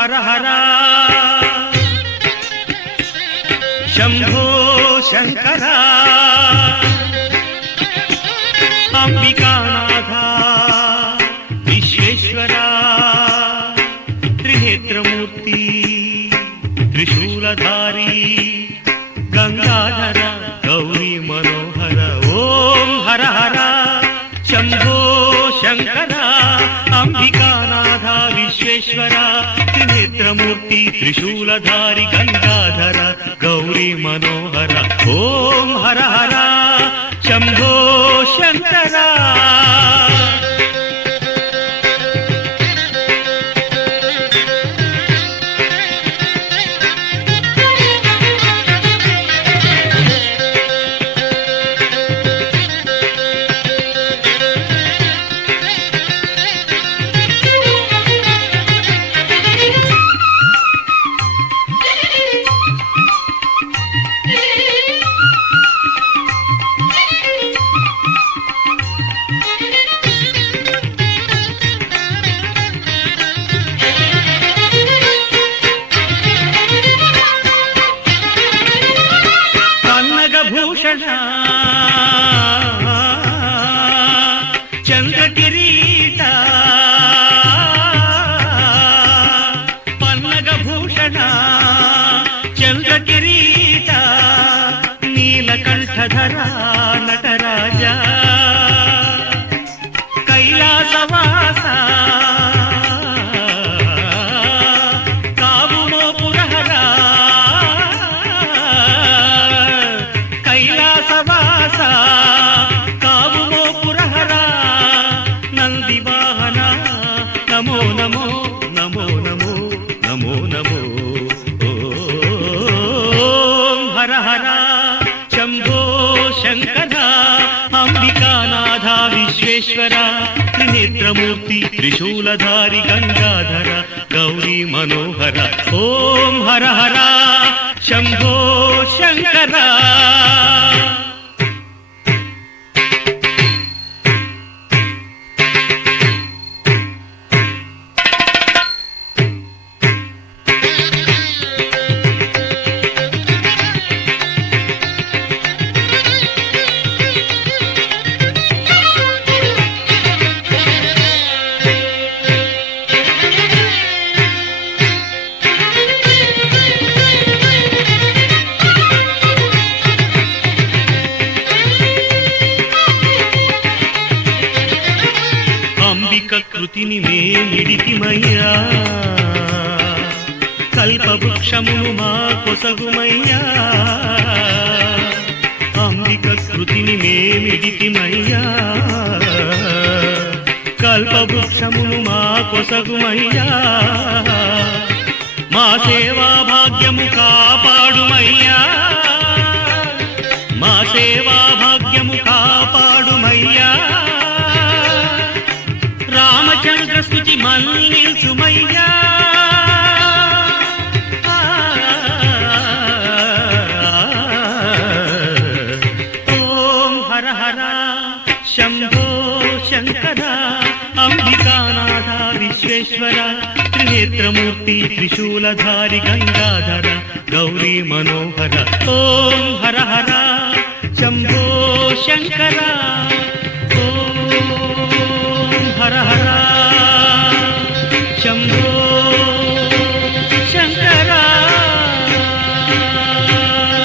హర హర శంభో శంకర అంబికానాథ విశ్వేశ్వర త్రినేత్రమూర్తి త్రిశూలధారీ త్రినేత్రమూర్తి త్రిశూలధారి గంగాధర గౌరీ మనోహర ఓం హర హర శంభో కన్నగభూషణ చంద్రకిరీట? పన్నగ భూషణ? విశ్వేశ్వర త్రినేత్రమూర్తి త్రిశూలధారి గంగాధర గౌరీ మనోహర ఓం హర హర శంభో శంకరా. అంబిక కృతిని మేమిడితిమయ్యా కల్పవృక్షమును మా కొసగుమయ్యా. అంబిక కృతిని మేమిడితిమయ్యా కల్పవృక్షమును మా కొసగుమయ్యా. మా సేవా భాగ్యము కాపాడుమయ్యా. స్థుతి మన్నిల్చుమయ్యా ఓం హర హర శంభో శంకర అంబికానాథ విశ్వేశ్వర త్రినేత్రమూర్తి త్రిశూలధారి గంగాధర గౌరీ మనోహర. ఓం హర హర శంభో శంకరా.